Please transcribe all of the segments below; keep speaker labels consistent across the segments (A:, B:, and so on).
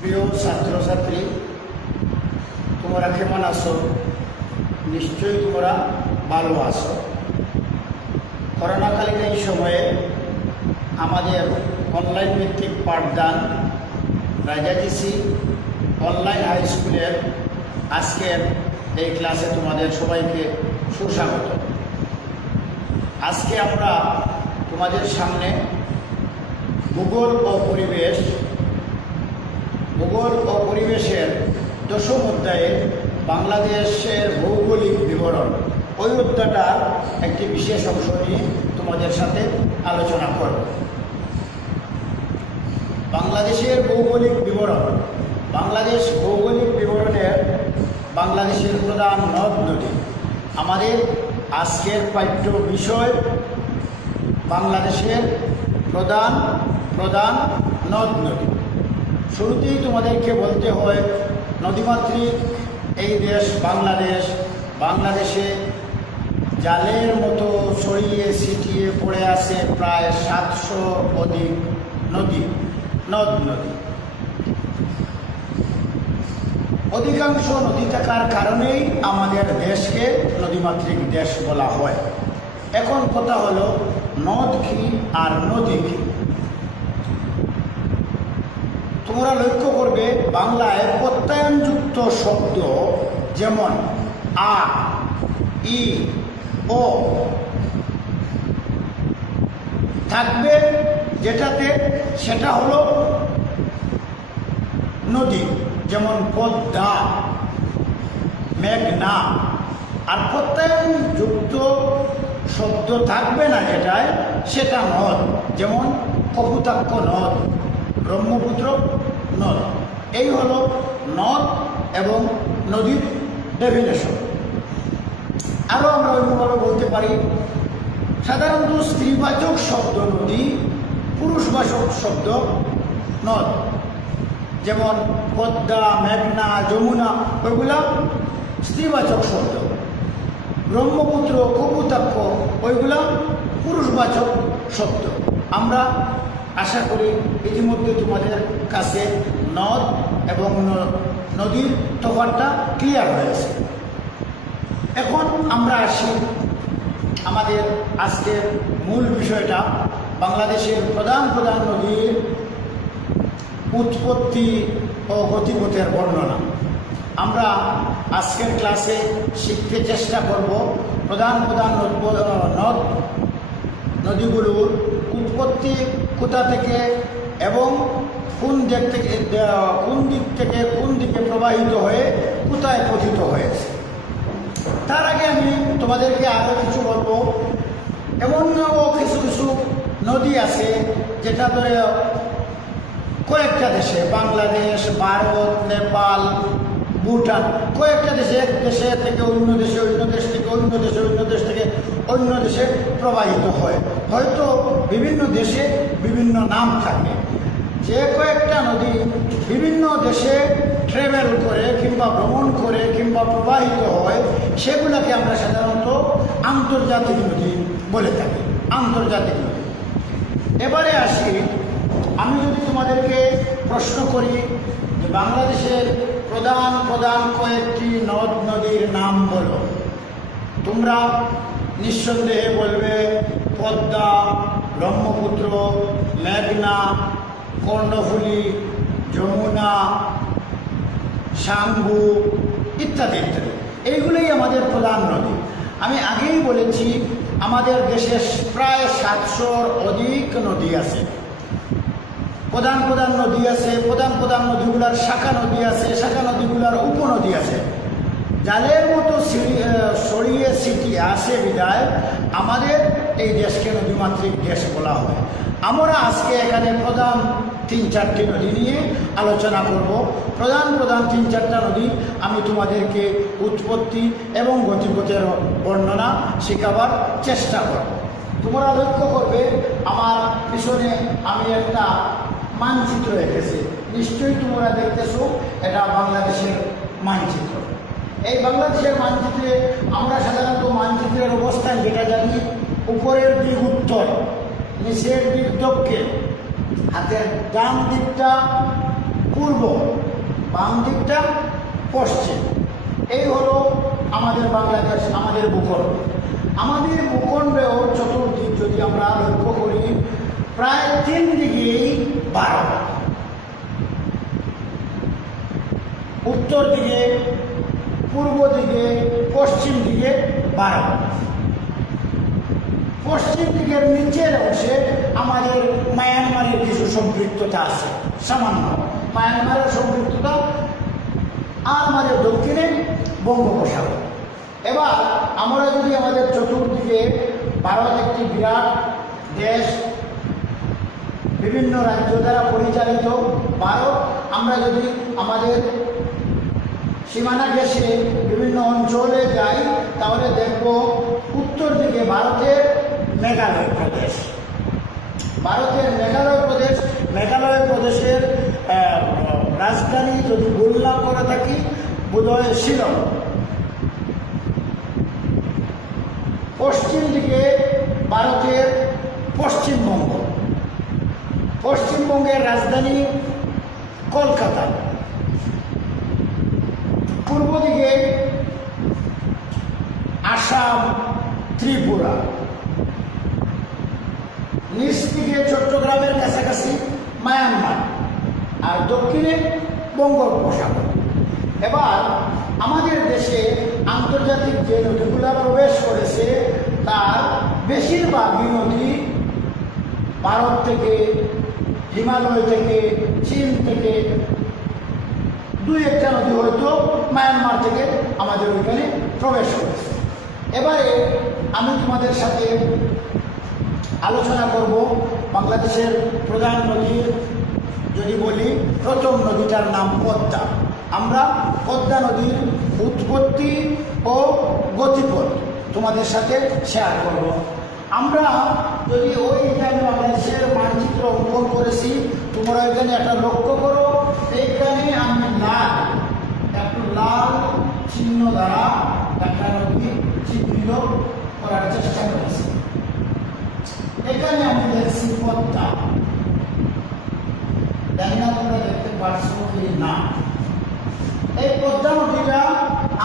A: প্রিয় ছাত্রছাত্রী, তোমরা কেমন আছো? নিশ্চয়ই তোমরা ভালো আছো। করোনাকালীন এই সময়ে আমাদের অনলাইন ভিত্তিক পাঠদান রাজাজিসি অনলাইন হাই স্কুলের আজকের এই ক্লাসে তোমাদের সবাইকে সুস্বাগত। আজকে আমরা তোমাদের সামনে ভূগোল ও পরিবেশ ভূগোল ও পরিবেশের দশম অধ্যায়ে বাংলাদেশের ভৌগোলিক বিবরণ। ওই অধ্যায়টার একটি বিশেষ অংশ নিয়ে তোমাদের সাথে আলোচনা করব। বাংলাদেশের ভৌগোলিক বিবরণ। বাংলাদেশ ভৌগোলিক বিবরণের বাংলাদেশের প্রধান নদ নদী। আমাদের আজকের পাঠ্য বিষয় বাংলাদেশের প্রধান প্রধান নদ নদী। শুরুতেই তোমাদেরকে বলতে হয়, নদীমাতৃক, এই দেশ বাংলাদেশ। বাংলাদেশে জালের মতো ছড়িয়ে ছিটিয়ে পড়ে আছে প্রায় সাতশো অধিক নদী, নদ নদী। অধিকাংশ নদী থাকার কারণেই আমাদের দেশকে নদীমাতৃক দেশ বলা হয়। এখন কথা হলো, নদ কি আর নদী কি? তোমরা লক্ষ্য করবে, বাংলায় প্রত্যয়নযুক্ত শব্দ যেমন আ, ই, ও থাকবে, যেটাতে সেটা হলো নদী, যেমন পদ্মা, মেঘনা। আর প্রত্যয়নযুক্ত শব্দ থাকবে না যেটায়, সেটা নদ, যেমন কপুতাক্ষ নদ, ব্রহ্মপুত্র নদ। এই হলো নদ এবং নদীর ডেফিনেশন আরও আমরা অন্যভাবে বলতে পারি, সাধারণত স্ত্রীবাচক শব্দ নদী, পুরুষবাচক শব্দ নদ। যেমন পদ্মা, মেঘনা, যমুনা, ওইগুলা স্ত্রীবাচক শব্দ। ব্রহ্মপুত্র, কপুতাক্ষ, ওইগুলা পুরুষবাচক শব্দ। আমরা আশা করি ইতিমধ্যে তোমাদের কাছে নদ এবং নদীর তফাতটা ক্লিয়ার হয়েছে এখন আমরা আসি আমাদের আজকের মূল বিষয়টা, বাংলাদেশের প্রধান প্রধান নদীর উৎপত্তি ও গতিপথের বর্ণনা। আমরা আজকের ক্লাসে শিখতে চেষ্টা করব প্রধান প্রধান নদ নদীগুলোর উৎপত্তি কোথা থেকে এবং কোন দিক থেকে, কোন দিক থেকে, কোন দিকে প্রবাহিত হয়ে কোথায় পতিত হয়েছে। তার আগে আমি তোমাদেরকে আরও কিছু বলব। এমনও কিছু কিছু নদী আছে, যেটা ধরে কয়েকটা দেশে, বাংলাদেশ, ভারত, নেপাল, ভুটান, কয়েকটা দেশে, এক দেশে থেকে অন্য দেশে, অন্য দেশ থেকে, অন্য দেশে, অন্য দেশ থেকে অন্য দেশে প্রবাহিত হয়। হয়তো বিভিন্ন দেশে বিভিন্ন নাম থাকে। যে কয়েকটা নদী বিভিন্ন দেশে ট্রেভেল করে কিংবা ভ্রমণ করে কিংবা প্রবাহিত হয়, সেগুলোকে আমরা সাধারণত আন্তর্জাতিক নদী বলে থাকি। আন্তর্জাতিক নদী। এবারে আসি, আমি যদি তোমাদেরকে প্রশ্ন করি যে বাংলাদেশের প্রধান প্রধান কয়েকটি নদ নদীর নাম বলো। তোমরা নিঃসন্দেহে বলবে, পদ্মা, ব্রহ্মপুত্র, মেঘনা, কর্ণফুলী, যমুনা শাম্ভু ইত্যাদি ইত্যাদি। এইগুলোই আমাদের প্রধান নদী। আমি আগেই বলেছি, আমাদের দেশে প্রায় সাতশোর অধিক নদী আছে। প্রধান প্রধান নদী আছে, প্রধান প্রধান নদীগুলার শাখা নদী আছে, শাখা নদীগুলার উপনদী আছে। জালের মতো আহ, ছড়িয়ে আসে বিদায় আমাদের এই দেশকে নদীমাতৃক দেশ বলা হয় আমরা আজকে এখানে প্রধান তিন চারটি নদী নিয়ে আলোচনা করব। প্রধান প্রধান তিন চারটা নদী আমি তোমাদেরকে উৎপত্তি এবং গতিপথের বর্ণনা শেখাবার চেষ্টা করব। তোমরা লক্ষ্য করবে আমার পিছনে আমি একটা মানচিত্র এঁকেছি নিশ্চয়ই তোমরা দেখতেছো এটা বাংলাদেশের মানচিত্র। এই বাংলাদেশের মানচিত্রে আমরা সাধারণত মানচিত্রের অবস্থান যেটা জানি, উপরের দিক উত্তর, নিচের দিক দক্ষিণ, হাতের ডান দিকটা পূর্ব, বাম দিকটা পশ্চিম। এই হলো আমাদের বাংলাদেশ, আমাদের ভূখণ্ড। আমাদের ভূখণ্ডেও চতুর্দিক যদি আমরা লক্ষ্য করি, প্রায় তিন দিকেই বারো। উত্তর দিকে পূর্ব দিকে, পশ্চিম দিকে বারো পশ্চিম দিকের নিচের অংশে আমাদের মায়ানমারের কিছু সম্পৃক্ততা আছে, সামান্য। মায়ানমারের সম্পৃক্ততা আর আমাদের দক্ষিণে বঙ্গোপসাগর। এবার আমরা যদি আমাদের চতুর্দিকে ভারত একটি বিরাট দেশ, বিভিন্ন রাজ্য দ্বারা পরিচালিত ভারত, আমরা যদি আমাদের সীমানা ঘেঁষে বিভিন্ন অঞ্চলে যাই, তাহলে দেখব উত্তর দিকে ভারতের মেঘালয় প্রদেশ। ভারতের মেঘালয় প্রদেশ, মেঘালয় প্রদেশের রাজধানী যদি উল্লাভ করে থাকি, বোধহয় শিলং। পশ্চিম দিকে ভারতের পশ্চিমবঙ্গ। পশ্চিমবঙ্গের রাজধানী কলকাতা। পূর্ব দিকে আসাম, ত্রিপুরা। নিচ দিকে চট্টগ্রামের কাছাকাছি মায়ানমার আর দক্ষিণে বঙ্গোপসাগর। এবার আমাদের দেশে আন্তর্জাতিক যে নদীগুলো প্রবেশ করেছে, তার বেশিরভাগই নদী ভারত থেকে, হিমালয় থেকে, চীন থেকে দুই একটা নদী হয়তো মায়ানমার থেকে আমাদের ওইখানে প্রবেশ করেছে। এবারে আমি তোমাদের সাথে আলোচনা করব বাংলাদেশের প্রধান নদীর যদি বলি প্রথম নদীটার নাম পদ্মা। আমরা পদ্মা নদীর উৎপত্তি ও গতিপথ তোমাদের সাথে শেয়ার করব। আমরা যদি ওই বাংলাদেশের মানচিত্র অঙ্কন করেছি, তোমরা এখানে একটা লক্ষ্য করো এইখানে আমি লাল, একটু লাল চিহ্ন দ্বারা একটা নদী চিহ্নিত করার চেষ্টা করেছি। এখানে আমি দেখছি পদ্মা জানি না তোমরা দেখতে পারছ কি না। এই পদ্মা নদীটা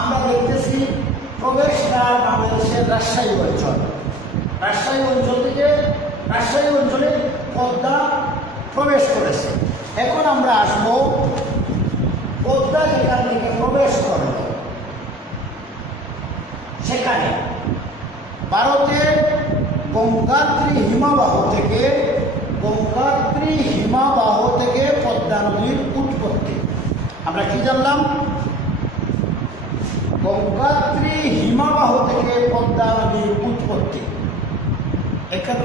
A: আমরা দেখতেছি প্রবেশদ্বার বাংলাদেশের রাজশাহী অঞ্চল। রাজশাহী অঞ্চল থেকে রাজশাহী অঞ্চলে পদ্মা প্রবেশ করেছে। এখন আমরা আসব পদ্মা যেখান থেকে প্রবেশ করবে সেখানে ভারতের গঙ্গাত্রী হিমাবাহ থেকে, গঙ্গাত্রী হিমাবাহ থেকে পদ্মা নদীর উৎপত্তি। আমরা কি জানলাম? গঙ্গাত্রী হিমাবাহ থেকে পদ্মা নদীর উৎপত্তি। এখানে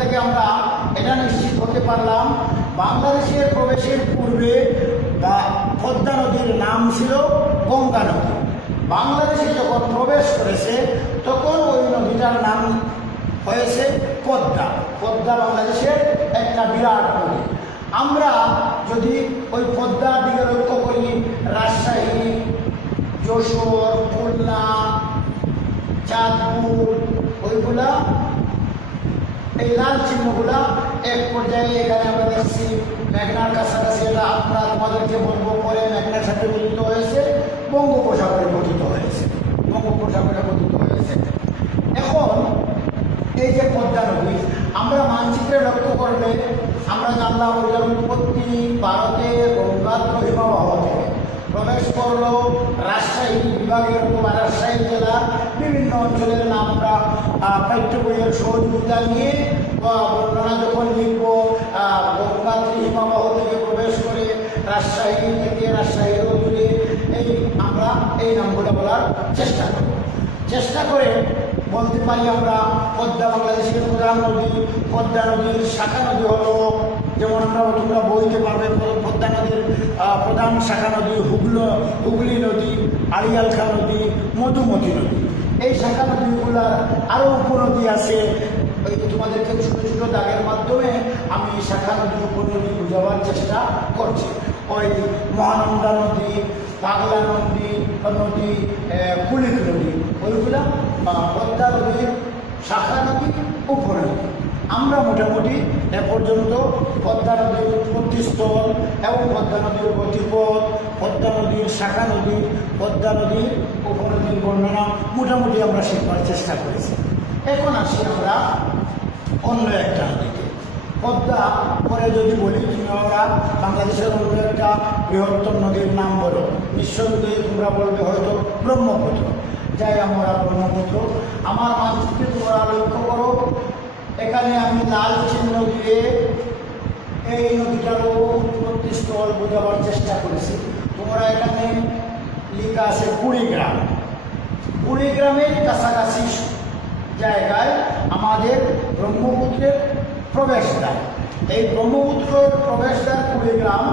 A: থেকে আমরা এটা নিশ্চিত হতে পারলাম বাংলাদেশের প্রবেশের পূর্বে পদ্মা নদীর নাম ছিল গঙ্গা নদী। বাংলাদেশে যখন প্রবেশ করেছে, তখন ওই নদীটার নাম হয়েছে পদ্মা। পদ্মা বাংলাদেশের একটা বিরাট নদী। আমরা যদি ওই পদ্মার দিকে লক্ষ্য করি, রাজশাহী, যশোর, খুলনা, চাঁদপুর, ওইগুলা, এই লাল চিহ্নগুলা এক পর্যায়ে এখানে আমরা দেখছি মেঘনার কাছাকাছি এটা আমরা তোমাদেরকে বলব পরে মেঘনার সাথে গঠিত হয়েছে বঙ্গোপসাগরে গঠিত হয়েছে। বঙ্গোপসাগরে গঠিত হয়েছে। এখন এই যে পদ্মা নদী আমরা মানচিত্রে লক্ষ্য করলে আমরা জানলাম ওইটার উৎপত্তি ভারতে গঙ্গাত্র হিমাবাহ থেকে প্রবেশ করল রাজশাহী বিভাগের অথবা রাজশাহী জেলার বিভিন্ন অঞ্চলের নাম আমরা আহ, পাঠ্য বইয়ের সহযোগিতা নিয়ে বা যখন লিখব গঙ্গাত্রী হিমাবাহ থেকে প্রবেশ করে রাজশাহী থেকে রাজশাহীর অদূরে এই আমরা এই নামগুলো বলার চেষ্টা করব। চেষ্টা করে বলতে পারি আমরা, পদ্মা বাংলাদেশের প্রধান নদী, পদ্মা নদীর শাখা নদী হলো, যেমন আমরা তোমরা বইতে পারবে, পদ্মা নদীর প্রধান শাখা নদী হুগলো, হুগলি নদী, আড়িয়ালখা নদী, মধুমতি নদী। এই শাখা নদীগুলার আরও উপনদী আছে তোমাদেরকে ছোটো ছোটো দাগের মাধ্যমে আমি শাখা নদী উপনদী বোঝাবার চেষ্টা করছি। ওই মহানন্দা নদী পাগলা নদী নদী কুলিক নদী, ওইগুলো পদ্মা নদীর শাখা নদী উপনদী আমরা মোটামুটি এ পর্যন্ত পদ্মা নদীর উৎপত্তিস্থল এবং পদ্মা নদীর গতিপথ, পদ্মা নদীর শাখা নদী, পদ্মা নদীর উপনদীর বর্ণনা মোটামুটি আমরা শিখবার চেষ্টা করেছি। এখন আসি আমরা অন্য একটা নদীতে পদ্মা, পরে যদি বলি তুমি আমরা বাংলাদেশের অন্য একটা বৃহত্তম নদীর নাম বলো নিঃসন্দেহে তোমরা বলবে হয়তো ব্রহ্মপুত্র। যাই আমরা ব্রহ্মপুত্র। আমার মানচিত্রে তোমরা লক্ষ্য করো, এখানে আমি লাল চিহ্ন দিয়ে এই নদীটারও উৎপত্তি স্থল বোঝাবার চেষ্টা করেছি। তোমরা এখানে লেখা আছে কুড়িগ্রাম। কুড়িগ্রামের কাছাকাছি জায়গায় আমাদের ব্রহ্মপুত্রের প্রবেশদ্বার। এই ব্রহ্মপুত্রের প্রবেশদ্বার কুড়িগ্রাম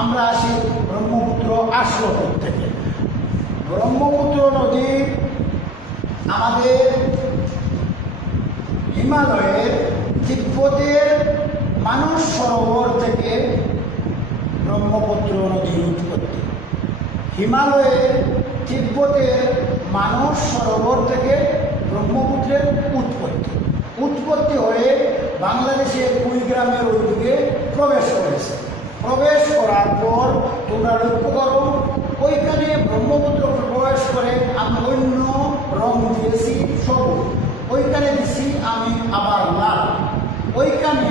A: আমরা আসি ব্রহ্মপুত্র আসলো থেকে। ব্রহ্মপুত্র নদী আমাদের হিমালয়ের তিব্বতের মানুষ সরোবর থেকে ব্রহ্মপুত্র নদীর উৎপত্তি হিমালয়ের তিব্বতের মানস সরোবর থেকে ব্রহ্মপুত্রের উৎপত্তি। উৎপত্তি হয়ে বাংলাদেশের কুড়িগ্রামের ওইদিকে প্রবেশ করেছে। প্রবেশ করার পর তোমরা লক্ষ্য করো, ওইখানে ব্রহ্মপুত্র প্রবেশ করে, আমি অন্য রং দিয়েছি সবুজ। ওইখানে দিছি আমি আবার লাল। ওইখানে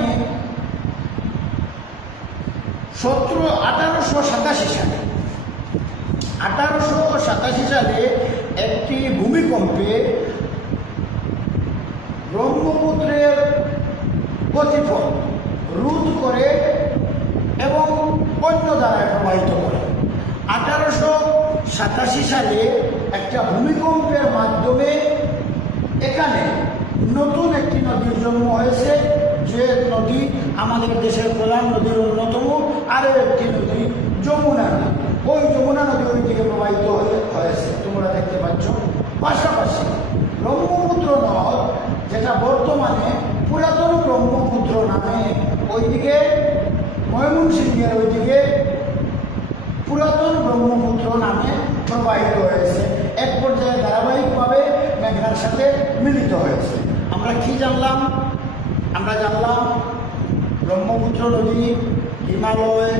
A: সতেরো, আঠারোশো সাতাশি সালে, আঠারোশো সাতাশি সালে একটি ভূমিকম্পে ব্রহ্মপুত্রের গতিপথ রোধ করে এবং অন্য দ্বারায় প্রবাহিত করে। আঠারোশো সাতাশি সালে একটা ভূমিকম্পের মাধ্যমে এখানে নতুন একটি নদীর জন্ম হয়েছে, যে নদী আমাদের দেশের প্রধান নদীর অন্যতম, আরও একটি নদী যমুনা নদী। ওই যমুনা নদী ওই দিকে প্রবাহিত হয়ে- হয়েছে, তোমরা দেখতে পাচ্ছ। পাশাপাশি ব্রহ্মপুত্র নদ যেটা বর্তমানে পুরাতন ব্রহ্মপুত্র নামে ওইদিকে ময়মনসিংহের ওইদিকে পুরাতন ব্রহ্মপুত্র নামে প্রবাহিত হয়েছে। এক পর্যায়ে ধারাবাহিকভাবে মেঘনার সাথে মিলিত হয়েছে। আমরা কি জানলাম? আমরা জানলাম ব্রহ্মপুত্র নদী হিমালয়,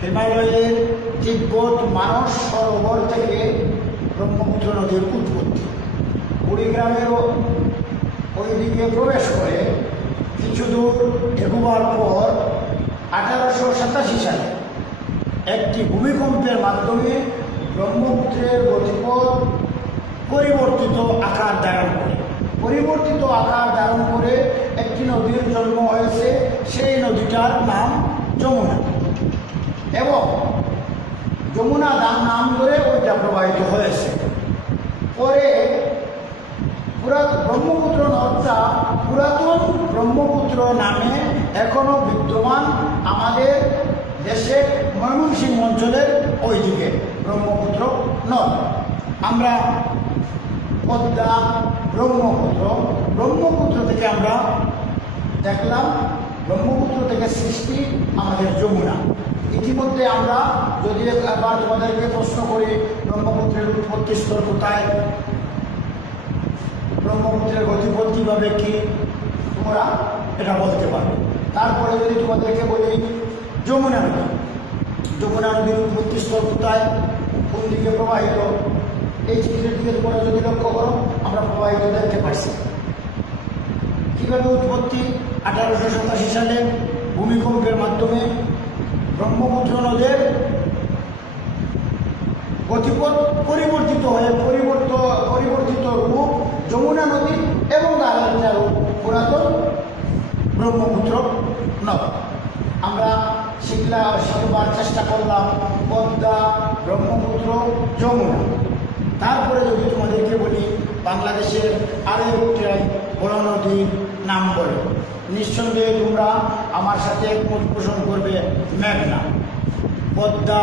A: হিমালয়ের তিব্বত মানস সরোবর থেকে ব্রহ্মপুত্র নদীর উৎপত্তি। কুড়িগ্রামেরও ওই প্রবেশ করে কিছু দূর এগোবার পর আঠারোশো সাতাশি সালে একটি ভূমিকম্পের মাধ্যমে ব্রহ্মপুত্রের গতিপথ পরিবর্তিত আকার ধারণ করে। পরিবর্তিত আকার ধারণ করে একটি নদীর জন্ম হয়েছে, সেই নদীটার নাম যমুনা। এবং যমুনা দাম নাম ধরে ওইটা প্রবাহিত হয়েছে। পরে পুরা ব্রহ্মপুত্র নদটা পুরাতন ব্রহ্মপুত্র নামে এখনও বিদ্যমান আমাদের দেশের ময়মনসিংহ অঞ্চলের ওইদিকে ব্রহ্মপুত্র নদ। আমরা পদ্মা ব্রহ্মপুত্র ব্রহ্মপুত্র থেকে আমরা দেখলাম, ব্রহ্মপুত্র থেকে সৃষ্টি আমাদের যমুনা। ইতিমধ্যে আমরা যদি একবার তোমাদেরকে প্রশ্ন করি, ব্রহ্মপুত্রের উৎপত্তি স্থল কোথায়? ব্রহ্মপুত্রের গতিপথ কীভাবে কি, তোমরা এটা বলতে পারবে। তারপরে যদি তোমাদেরকে বলি, যমুনা নদী। যমুনা নদীর উৎপত্তি স্থল কোথায়? কোন দিকে প্রবাহিত? এই চিত্রের দিকে তোমরা যদি লক্ষ্য করো, আমরা প্রবাহিত দেখতে পাচ্ছি কীভাবে উৎপত্তি? আঠারোশো সাতাশি সালে ভূমিকম্পের মাধ্যমে ব্রহ্মপুত্র নদের গতিপথ পরিবর্তিত হয়ে পরিবর্ত, পরিবর্তিত রূপ যমুনা নদী এবং তার রূপ পুরাতন ব্রহ্মপুত্র নদ। আমরা শিখলা শিখবার চেষ্টা করলাম পদ্মা, ব্রহ্মপুত্র, যমুনা। তারপরে যদি তোমাদেরকে বলি, বাংলাদেশের আরও একটি বড় নদীর নাম বলো। নিঃসন্দেহে তোমরা আমার সাথে একমত পোষণ করবে মেঘনা। পদ্মা,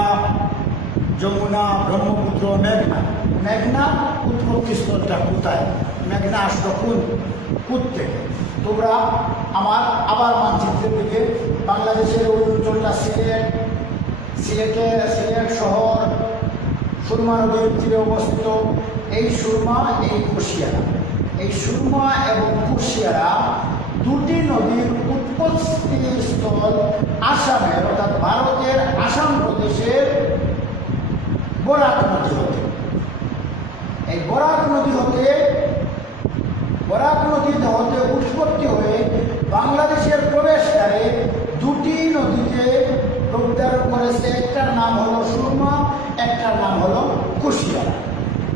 A: যমুনা, ব্রহ্মপুত্র, মেঘনা। মেঘনা উৎপত্তি স্থলটা কোথায়? মেঘনা আসলো কোন? কুত থেকে? তোমরা আমার আবার মানচিত্রের দিকে বাংলাদেশের ওই অঞ্চলটা সিলেট সিলেটে সিলেট শহর, সুরমা নদীর তীরে অবস্থিত। এই সুরমা, এই কুশিয়ারা। এই সুরমা এবং কুশিয়ারা দুটি নদীর উৎপত্তি স্থল আসামের, অর্থাৎ ভারতের আসাম প্রদেশের বরাক নদী হতে এই বরাক নদী হতে, বরাক নদী হতে উৎপত্তি হয়ে বাংলাদেশের প্রবেশকারে দুটি নদীতে রূপধারণ করেছে। একটার নাম হলো সুরমা, একটার নাম হলো কুশিয়ারা।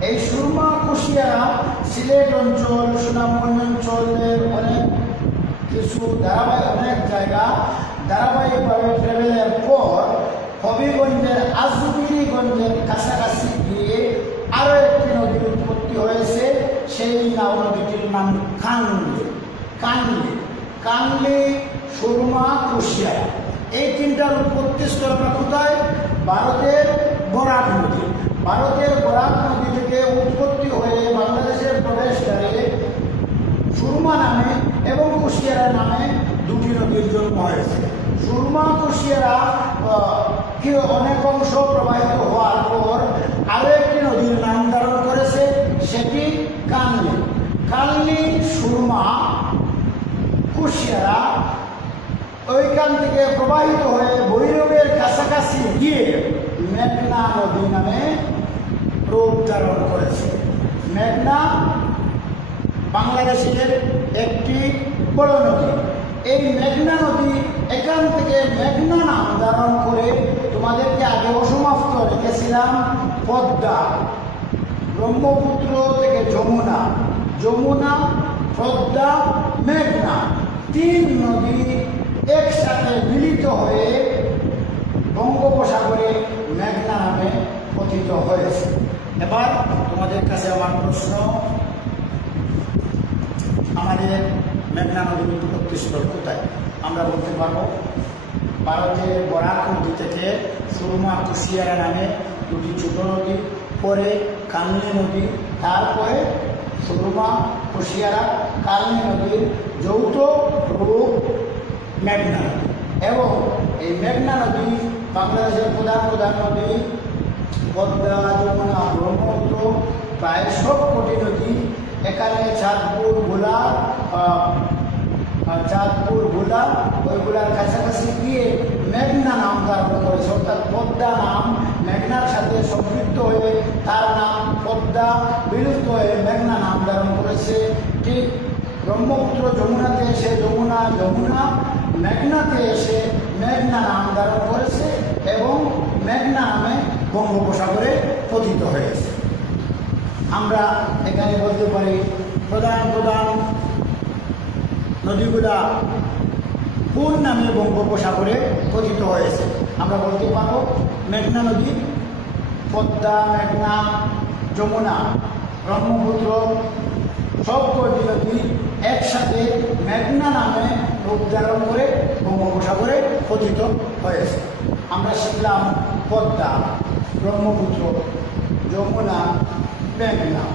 A: এই সুরমা, কুশিয়ারা সিলেট অঞ্চল, সুনামগঞ্জ অঞ্চলের অনেক কিছু ধারাবাহিক অনেক জায়গা। ধারাবাহিকভাবে ট্রেভেলের পর হবিগঞ্জের, আজমিরিগঞ্জের কাছাকাছি গিয়ে আরও একটি নদীর উৎপত্তি হয়েছে সেই নাম নদীটির নাম কানলি কানলি কানলি সুরমা কুশিয়ারা এই তিনটার উৎপত্তি স্থল আমরা কোথায়? ভারতের বরাক নদী। ভারতের বরাক নদী থেকে উৎপত্তি হয়ে বাংলাদেশের প্রবেশকারী সুরমা নামে এবং কুশিয়ারা নামে দুটি নদীর জন্ম হয়েছে। সুরমা কুশিয়ারা অনেক অংশ প্রবাহিত হওয়ার পর আরও একটি নদীর নাম ধারণ করেছে সেটি কানলি কানলি সুরমা কুশিয়ারা ওইখান থেকে প্রবাহিত হয়ে ভৈরবের কাছাকাছি গিয়ে মেঘনা নদী নামে রূপ ধারণ করেছে। মেঘনা বাংলাদেশের একটি বড় নদী। এই মেঘনা নদী এখান থেকে মেঘনা নাম ধারণ করে তোমাদেরকে আগে অসমাপ্ত রেখেছিলাম, পদ্মা। ব্রহ্মপুত্র থেকে যমুনা। যমুনা, পদ্মা, মেঘনা। তিন নদী একসাথে মিলিত হয়ে বঙ্গোপসাগরে মেঘনা নামে পতিত হয়েছে। এবার তোমাদের কাছে আমার প্রশ্ন, আমাদের মেঘনা নদীর উৎপত্তি স্থল কোথায়? আমরা বলতে পারব, ভারতের বরাক নদী থেকে সুরমা কুশিয়ারা নামে দুটি ছোট নদী, পরে কালনি নদী, তারপরে সুরমা কুশিয়ারা কালনি নদীর যৌথ রূপ মেঘনা। এবং এই মেঘনা নদী বাংলাদেশের প্রধান প্রধান নদী। পদ্মা যমুনা, ব্রহ্মপুত্র, প্রায় সব কোটি নদী। এখানে চাঁদপুর, ভোলা চাঁদপুর, ভোলা, ওইগুলার কাছাকাছি গিয়ে মেঘনা নাম ধারণ করেছে অর্থাৎ পদ্মা নাম মেঘনার সাথে সম্পৃক্ত হয়ে তার নাম পদ্মা বিলুপ্ত হয়ে মেঘনা নাম ধারণ করেছে। ঠিক ব্রহ্মপুত্র যমুনাতে এসে যমুনা যমুনা মেঘনাতে এসে মেঘনা নাম ধারণ করেছে এবং মেঘনা নামে বঙ্গোপসাগরে পতিত হয়েছে। আমরা এখানে বলতে পারি, প্রধান প্রধান নদীগুলা কোন নামে বঙ্গোপসাগরে পতিত হয়েছে? আমরা বলতে পারব মেঘনা নদী, পদ্মা, মেঘনা, যমুনা, ব্রহ্মপুত্র, সব কটি নদী একসাথে মেঘনা নামে ধারণ করে বঙ্গোপসাগরে পতিত হয়েছে। আমরা শিখলাম পদ্মা, ব্রহ্মপুত্র, যমুনা, মেঘনা।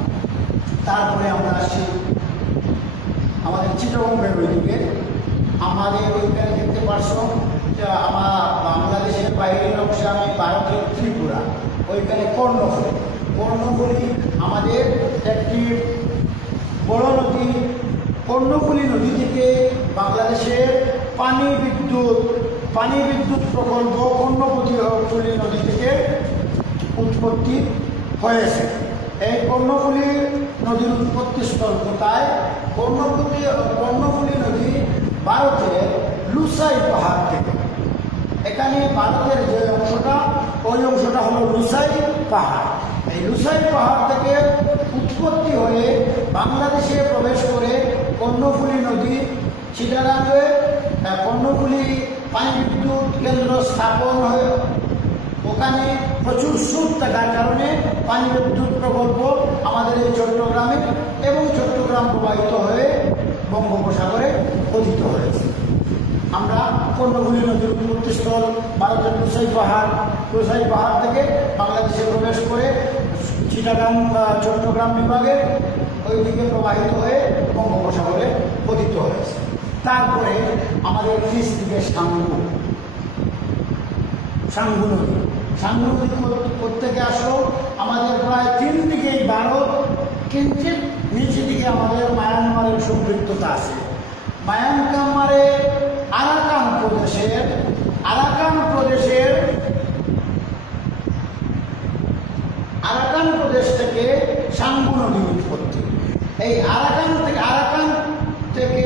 A: তারপরে আমরা আসি আমাদের চিত্রবঙ্গের ওইদিকে আমাদের ওইখানে দেখতে পারছ আমার বাংলাদেশের বাইরের অংশে আমি ভারতের ত্রিপুরা, ওইখানে কর্ণফুলি। কর্ণফুলি আমাদের একটি কর্ণফুলি নদী থেকে বাংলাদেশের পানি বিদ্যুৎ পানি বিদ্যুৎ প্রকল্প কর্ণফুলি ফুলি নদী থেকে উৎপত্তি হয়েছে। এই কর্ণফুলি নদীর উৎপত্তি স্থল কোথায়? কর্ণফুলি কর্ণফুলি নদী ভারতের লুসাই পাহাড় থেকে। এখানে ভারতের যে অংশটা, ওই অংশটা হলো লুসাই পাহাড়। এই লুসাই পাহাড় থেকে উৎপত্তি হয়ে বাংলাদেশে প্রবেশ করে কর্ণফুলি নদী চিটাগাঙ্গে কর্ণফুলি পানি বিদ্যুৎ কেন্দ্র স্থাপন হয়ে। ওখানে প্রচুর সুদ থাকার কারণে পানি বিদ্যুৎ প্রকল্প আমাদের এই চট্টগ্রামে এবং চট্টগ্রাম প্রবাহিত হয়ে বঙ্গোপসাগরে পতিত হয়েছে। আমরা কর্ণফুলী নদীর উৎপত্তিস্থল ভারতের কুসাই পাহাড় কুসাই পাহাড় থেকে বাংলাদেশে প্রবেশ করে চিটাগাং চট্টগ্রাম বিভাগে ওইদিকে প্রবাহিত হয়ে বঙ্গোপসাগরে পতিত হয়েছে। তারপরে আমাদের নিচ দিকে সাঙ্গু। সাঙ্গু নদী। সাঙ্গু নদী প্রত্যেকে আসলো আমাদের প্রায় তিন দিকেই ভারত কিঞ্চিত নিচে দিকে আমাদের মায়ানমারের সম্পৃক্ততা আছে। মায়ানকামারে আরাকান প্রদেশের আরাকান প্রদেশের, আরাকান প্রদেশ থেকে সাঙ্গু নদীর উৎপত্তি এই আরাকান থেকে আরাকান থেকে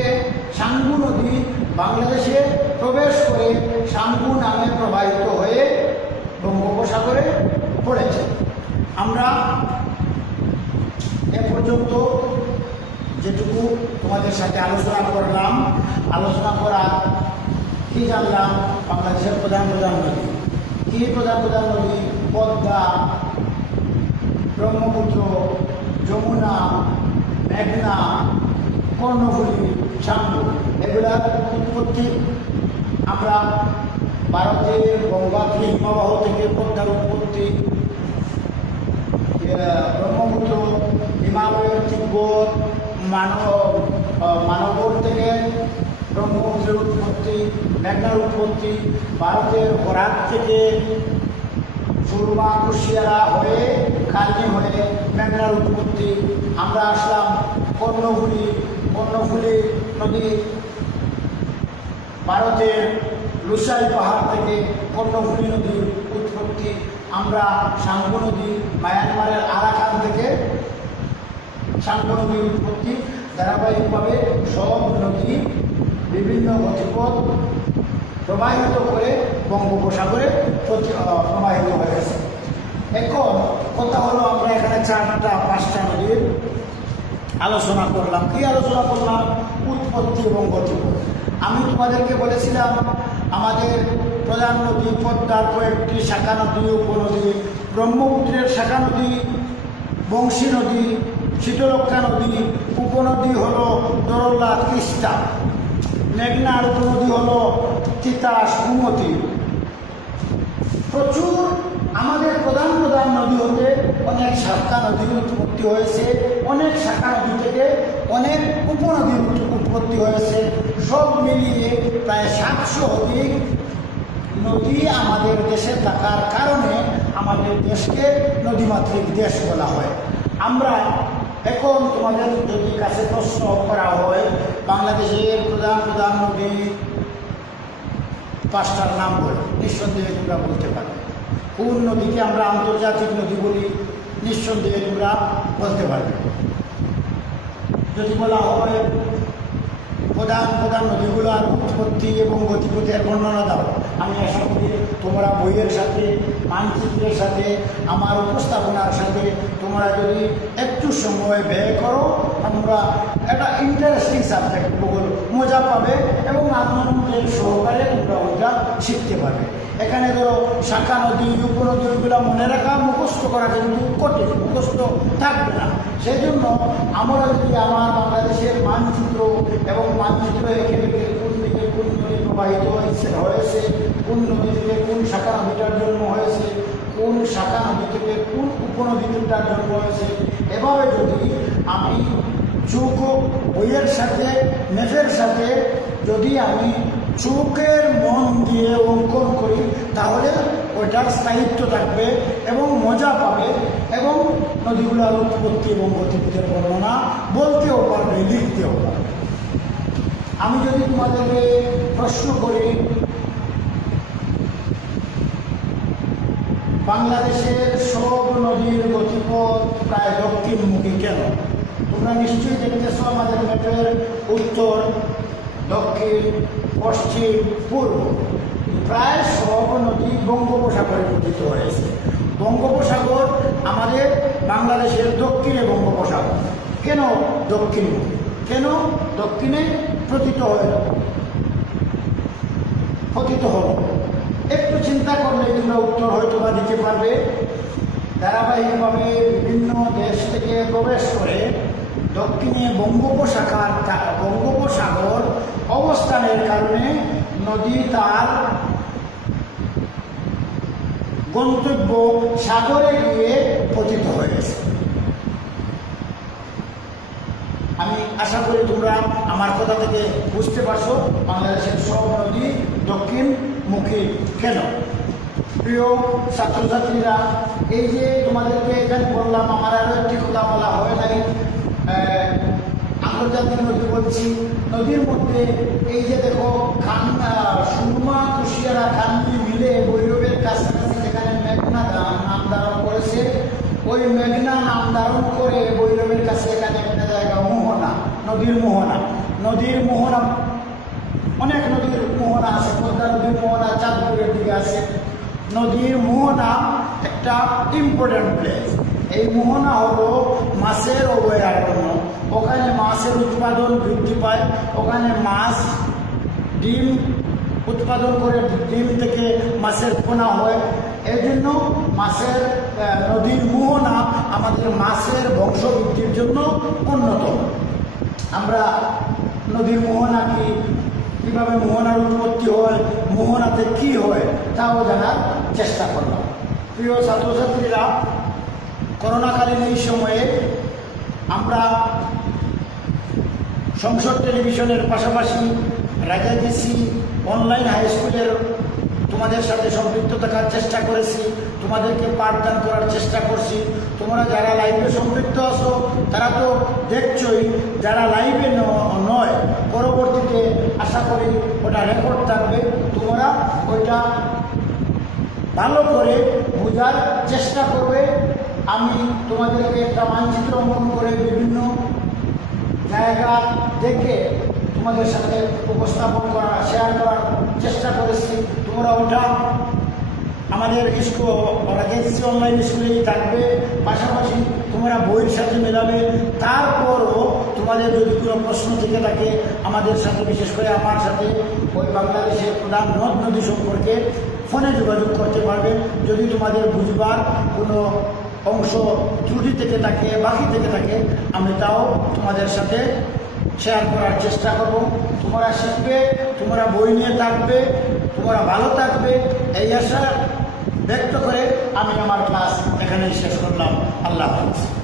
A: সাঙ্গু নদী বাংলাদেশে প্রবেশ করে সাঙ্গু নামে প্রবাহিত হয়ে বঙ্গোপসাগরে পড়েছে। আমরা এ পর্যন্ত যেটুকু তোমাদের সাথে আলোচনা করলাম, আলোচনা করা কি জানলাম? বাংলাদেশের প্রধান প্রধান নদী। কি প্রধান প্রধান নদী? পদ্মা, ব্রহ্মপুত্র, যমুনা মেঘনা, কর্ণফুলী শাম্বু এগুলার উৎপত্তি আমরা ভারতের গঙ্গাত্রী হিমবাহ থেকে পদ্মার উৎপত্তি ব্রহ্মপুত্র, হিমালয়ের তিব্বত, মানব মানবর থেকে ব্রহ্মপুত্রের উৎপত্তি, মেঘনার উৎপত্তি, ভারতের বরাক থেকে সুরমা কুশিয়ারা হয়ে কালনি হয়ে মেঘনার উৎপত্তি আমরা আসলাম কর্ণফুলি কর্ণফুলি নদী ভারতের লুসাই পাহাড় থেকে কর্ণফুলী নদীর উৎপত্তি। আমরা সাঙ্গু নদী, মায়ানমারের আরাকান থেকে সাঙ্গু নদীর উৎপত্তি। ধারাবাহিকভাবে সব নদী বিভিন্ন গতিপথ প্রবাহিত করে বঙ্গোপসাগরে প্রবাহিত হয়েছে এখন কথা হলো, আমরা এখানে চারটা, পাঁচটা নদীর আলোচনা করলাম। কি আলোচনা করলাম? উৎপত্তি এবং গতিপথ। আমি তোমাদেরকে বলেছিলাম, আমাদের প্রধান নদী পদ্মার কয়েকটি শাখা নদী, উপনদী, ব্রহ্মপুত্রের শাখা নদী, বংশী নদী শীতলক্ষা নদী, উপনদী হল দরল্লা তিস্তা। মেঘনার উপনদী হল তিতাস, কুমতি। প্রচুর আমাদের প্রধান প্রধান নদী হতে অনেক শাখা নদীর উৎপত্তি হয়েছে, অনেক শাখা নদী থেকে অনেক উপনদীর উৎপত্তি হয়েছে। সব মিলিয়ে প্রায় সাতশো অধিক নদী আমাদের দেশে থাকার কারণে আমাদের দেশকে নদীমাতৃক দেশ বলা হয়। আমরা এখন তোমাদের যদি কাছে প্রশ্ন করা হয়, বাংলাদেশের প্রধান প্রধান নদী পাঁচটার নাম বলে, নিঃসন্দেহে তোমরা বলতে পারবে কোন নদীকে আমরা আন্তর্জাতিক নদী বলি, নিঃসন্দেহে তোমরা বলতে পারবে। যদি বলা হয়, প্রধান প্রধান নদীগুলোর উৎপত্তি এবং গতিপথের বর্ণনা দাও। আমি আশা করি তোমরা বইয়ের সাথে, মানচিত্রের সাথে, আমার উপস্থাপনার সাথে, তোমরা যদি একটু সময় ব্যয় করো, তোমরা একটা ইন্টারেস্টিং সাবজেক্ট ভূগোল মজা পাবে এবং আনন্দের সহকারে তোমরা ওইটা শিখতে পারবে। এখানে ধরো, শাখা নদী, উপনদী ওইগুলো মনে রাখা মুখস্থ করা কিন্তু কঠিন, মুখস্থ থাকবে না। সেই জন্য আমরা যদি আমার বাংলাদেশের মানচিত্র এবং মানচিত্র রেখে কোন দিকে কোন নদী প্রবাহিত হয়েছে কোন নদী থেকে কোন শাখা নদীটার জন্ম হয়েছে, কোন শাখা নদী থেকে কোন উপনদীটার জন্ম হয়েছে, এভাবে যদি আমি চোখ বইয়ের সাথে মেঘের সাথে যদি আমি চোখের মন দিয়ে অঙ্কন করি, তাহলে ওইটার স্থায়িত্ব থাকবে এবং মজা পাবে এবং নদীগুলোর উৎপত্তি এবং গতিপথের বর্ণনা বলতেও পারবে, লিখতেও পারবে। আমি যদি তোমাদেরকে প্রশ্ন করি বাংলাদেশের সব নদীর গতিপথ প্রায় দক্ষিণমুখী কেন? তোমরা নিশ্চয়ই দেখতেছো আমাদের ম্যাপের উত্তর, দক্ষিণ, পশ্চিম, পূর্ব। প্রায় সব নদী বঙ্গোপসাগরে পতিত হয়েছে। বঙ্গোপসাগর আমাদের বাংলাদেশের দক্ষিণে বঙ্গোপসাগর। কেন দক্ষিণমুখী? কেন দক্ষিণে প্রতীত হয় পতিত হল? একটু চিন্তা করলে তোমরা উত্তর হয়তো বা দিতে পারবে। ধারাবাহিকভাবে বিভিন্ন দেশ থেকে প্রবেশ করে দক্ষিণে বঙ্গোপসাগর বঙ্গোপসাগর অবস্থানের কারণে নদী তার গন্তব্য সাগরে গিয়ে পতিত হয়েছে আমি আশা করি তোমরা আমার কথা থেকে বুঝতে পারছ। বাংলাদেশের সব নদী দক্ষিণমুখী কেন? প্রিয় ছাত্রছাত্রীরা, এই যে তোমাদেরকে এখানে বললাম, আমার আরও একটি কথা বলা হয় নাই। আন্তর্জাতিক নদী বলছি। নদীর মধ্যে এই যে দেখো, খান সুরমা, কুশিয়ারা খানগুলি মিলে বৈরবের কাছাকাছি যেখানে মেঘনা নাম ধারণ করেছে, ওই মেঘনা নাম ধারণ করে বৈরবের কাছে এখানে একটা জায়গা, মোহনা, নদীর মোহনা। নদীর মোহনা অনেক নদীর মোহনা আছে, পদ্মা নদীর মোহনা, চাঁদপুরের দিকে আছে। নদীর মোহনা একটা ইম্পর্টেন্ট প্লেস এই মোহনা হলো মাছের অভয়ারণ্য। ওখানে মাছের উৎপাদন বৃদ্ধি পায়। ওখানে মাছ ডিম উৎপাদন করে, ডিম থেকে মাছের পোনা হয়। এই জন্য মাছের নদীর মোহনা আমাদের মাছের বংশবৃদ্ধির জন্য অন্যতম আমরা নদীর মোহনা কি কীভাবে মোহনার উৎপত্তি হয়, মোহনাতে কি হয়, তাও জানার চেষ্টা করলাম। প্রিয় ছাত্রছাত্রীরা, করোনাকালীন এই সময়ে আমরা সংসদ টেলিভিশনের পাশাপাশি রাজা দিসি অনলাইন হাই স্কুলের তোমাদের সাথে সম্পৃক্ত থাকার চেষ্টা করেছি। তোমাদেরকে পাঠদান করার চেষ্টা করছি। তোমরা যারা লাইভে সম্পৃক্ত আছো, তারা তো দেখছই, যারা লাইভে নয়, পরবর্তীতে আশা করি ওটা রেকর্ড থাকবে। তোমরা ওইটা ভালো করে বোঝার চেষ্টা করবে। আমি তোমাদেরকে একটা মানচিত্র অঙ্কন করে বিভিন্ন জায়গা দেখে তোমাদের সাথে উপস্থাপন করা শেয়ার করার চেষ্টা করেছি। তোমরা ওটা আমাদের স্কুল রাজেন্সি অনলাইন স্কুলেই থাকবে। পাশাপাশি তোমরা বইয়ের সাথে মেলাবে। তারপরও তোমাদের যদি কোনো প্রশ্ন থেকে থাকে, আমাদের সাথে, বিশেষ করে আমার সাথে, ওই বাংলাদেশের প্রধান নদ নদী সম্পর্কে ফোনে যোগাযোগ করতে পারবে। যদি তোমাদের বুঝবার কোনো অংশ ত্রুটি থেকে থাকে, বাকি থেকে থাকে, আমি তাও তোমাদের সাথে শেয়ার করার চেষ্টা করব। তোমরা শিখবে, তোমরা বই নিয়ে থাকবে, তোমরা ভালো থাকবে, এই আশা ব্যক্ত করে আমি আমার ক্লাস এখানেই শেষ করলাম। আল্লাহ হাফিজ।